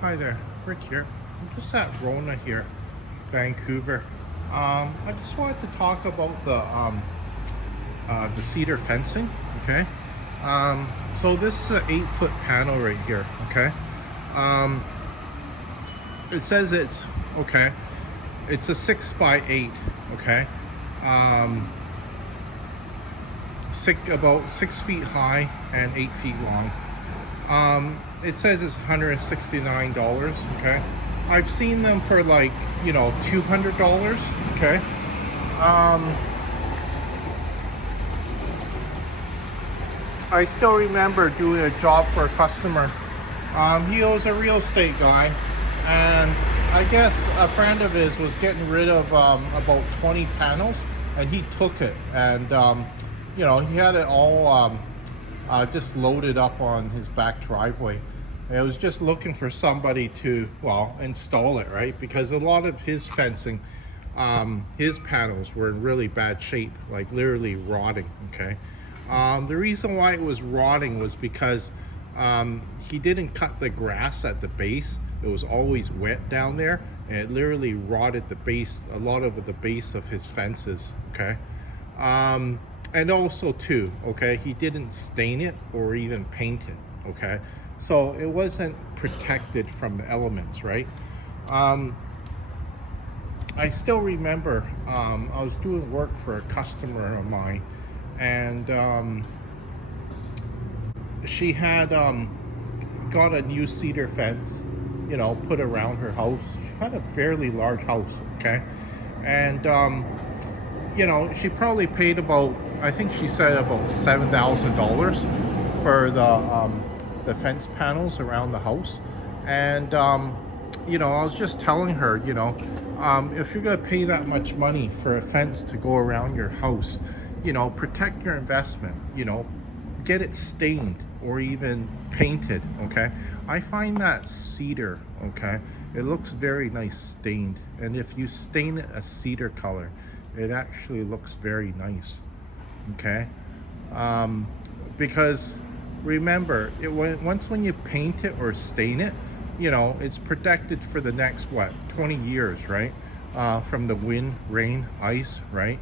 Hi there, Rick here. I'm just at Rona here, Vancouver. I just wanted to talk about the cedar fencing. Okay. So this is an 8 foot panel right here. Okay. Um, it says it's okay. It's a 6 by 8. Okay. Um, about 6 feet high and 8 feet long. It says it's $169. Okay, I've seen them for like $200. Okay, I still remember doing a job for a customer. He was a real estate guy, and I guess a friend of his was getting rid of about 20 panels, and he took it, and he had it all just loaded up on his back driveway. I was just looking for somebody to, well, install it, right? Because a lot of his fencing, his panels were in really bad shape, like literally rotting, okay? The reason why it was rotting was because he didn't cut the grass at the base. It was always wet down there, and it literally rotted the base, a lot of the base of his fences, okay? And also too, okay, he didn't stain it or even paint it, okay? So it wasn't protected from the elements, right? I still remember I was doing work for a customer of mine, and she had got a new cedar fence, put around her house. She had a fairly large house, okay? And she probably paid about, I think she said about $7,000 for the fence panels around the house. And I was just telling her, if you're gonna pay that much money for a fence to go around your house, protect your investment, get it stained or even painted, okay? I find that cedar, okay, it looks very nice stained, and if you stain it a cedar color, it actually looks very nice, okay? Because remember, once when you paint it or stain it, it's protected for the next 20 years, right? From the wind, rain, ice, right?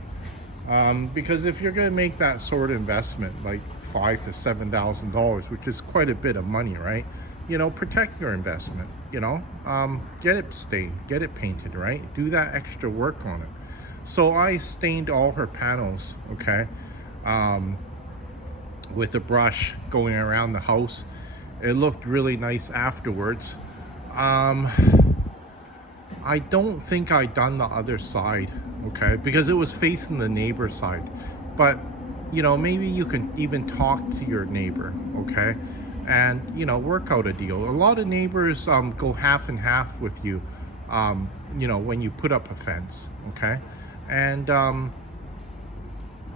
Because if you're going to make that sort of investment, like $5,000 to $7,000, which is quite a bit of money, right? Protect your investment. Get it stained, get it painted, right? Do that extra work on it. So I stained all her panels, okay, with a brush going around the house. It looked really nice afterwards. I don't think I done the other side, okay, because it was facing the neighbor side. But maybe you can even talk to your neighbor, okay, and work out a deal. A lot of neighbors go half and half with you, when you put up a fence, okay, and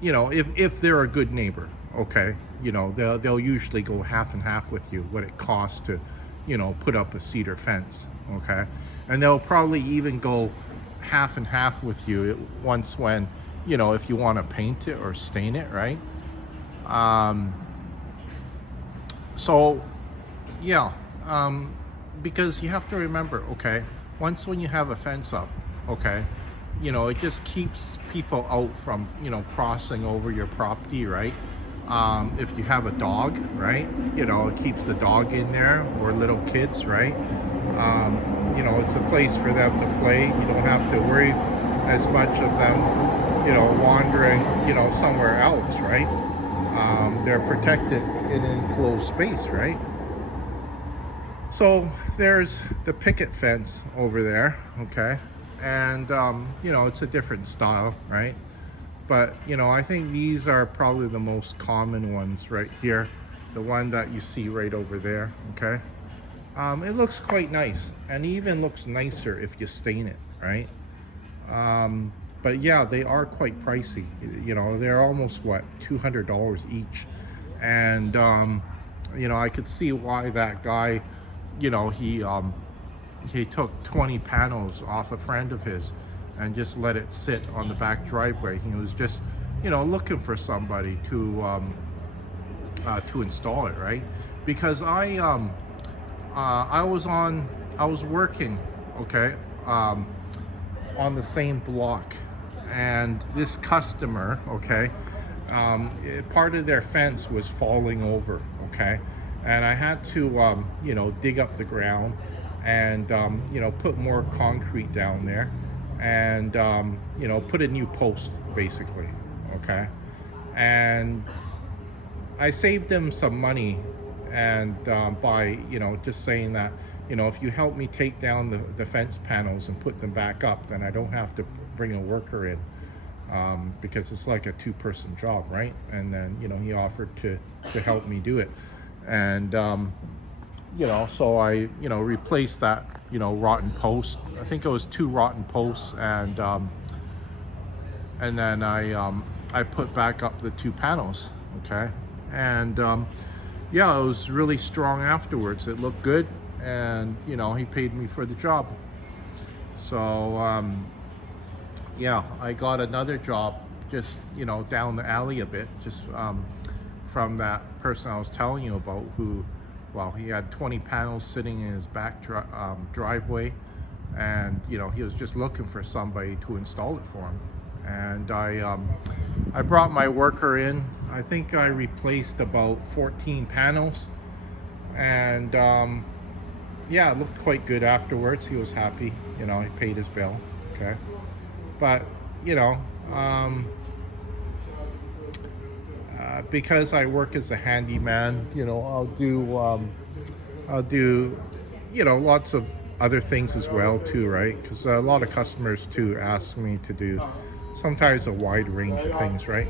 if they're a good neighbor, okay, they'll usually go half and half with you what it costs to put up a cedar fence, okay, and they'll probably even go half and half with you once when if you want to paint it or stain it, right? So yeah, because you have to remember, okay, once when you have a fence up, okay, it just keeps people out from crossing over your property, right? If you have a dog, right, it keeps the dog in there, or little kids, right? It's a place for them to play. You don't have to worry as much of them wandering somewhere else, right? They're protected in an enclosed space, right? So there's the picket fence over there, okay, and it's a different style, right? But I think these are probably the most common ones right here, the one that you see right over there, okay. It looks quite nice, and even looks nicer if you stain it, right? But yeah, they are quite pricey. They're almost $200 each, and I could see why that guy, he took 20 panels off a friend of his and just let it sit on the back driveway. He was just looking for somebody to install it, right? Because I was on I was working, okay, on the same block, and this customer, okay, part of their fence was falling over, okay, and I had to, you know, dig up the ground and, you know, put more concrete down there, and, you know, put a new post basically, okay, and I saved them some money, and by, you know, just saying that, you know, if you help me take down the fence panels and put them back up, then I don't have to bring a worker in, because it's like a two-person job, right? And then, you know, he offered to help me do it, and you know, so I, you know, replaced that, you know, rotten post. I think it was 2 rotten posts, and then I put back up the 2 panels, okay, and yeah, it was really strong afterwards. It looked good, and, you know, he paid me for the job. So yeah, I got another job just, you know, down the alley a bit, just from that person I was telling you about, who, well, he had 20 panels sitting in his back driveway, and, you know, he was just looking for somebody to install it for him. And I brought my worker in. I think I replaced about 14 panels, and yeah, it looked quite good afterwards. He was happy, you know, he paid his bill, okay. But, you know, because I work as a handyman, you know, I'll do, you know, lots of other things as well too, right? Because a lot of customers too ask me to do sometimes a wide range of things, right?